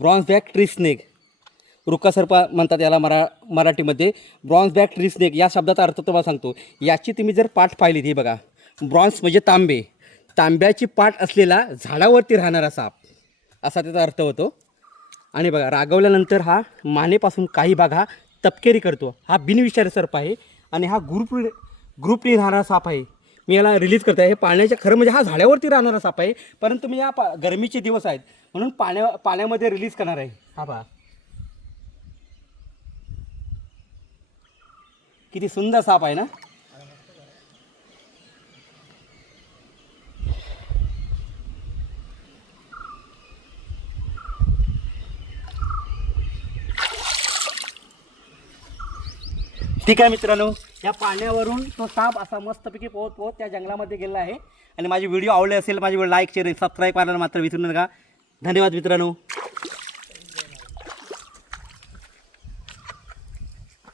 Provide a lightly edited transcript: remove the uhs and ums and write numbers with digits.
Bronze back tree snake, वृक्कसर्प म्हणतात याला मराठीमध्ये. ब्रॉन्झ बॅक ट्री स्नेक या शब्दाचा अर्थ तुम्हाला सांगतो. याची तुम्ही जर पाठ पाहिली ही बघा, ब्रॉन्झ म्हणजे तांबे, तांब्याची पाठ असलेला झाडावरती राहणारा साप असा त्याचा अर्थ होतो. आणि बघा रागवल्यानंतर हा मानेपासून काही भाग हा तपकेरी करतो. हा बिनविषारी सर्प आहे आणि हा ग्रुपनी राहणारा साप आहे. मी याला रिलीज करतो आहे. हे पाण्याच्या खरं म्हणजे हा झाडावरती राहणारा साप आहे, परंतु मी या गरमीचे दिवस आहेत म्हणून पाण्यामध्ये रिलीज करणार आहे. हा पहा किती सुंदर साप आहे ना. ठीक आहे मित्रांनो, या पाण्यावरून तो साप असा मस्तपैकी पोहत पोहत त्या जंगलामध्ये गेला आहे. आणि माझी व्हिडिओ आवडले असेल, माझी व्हिडिओ लाईक शेअर सबस्क्राईब करायला मात्र विसरू नका. धन्यवाद मित्रांनो.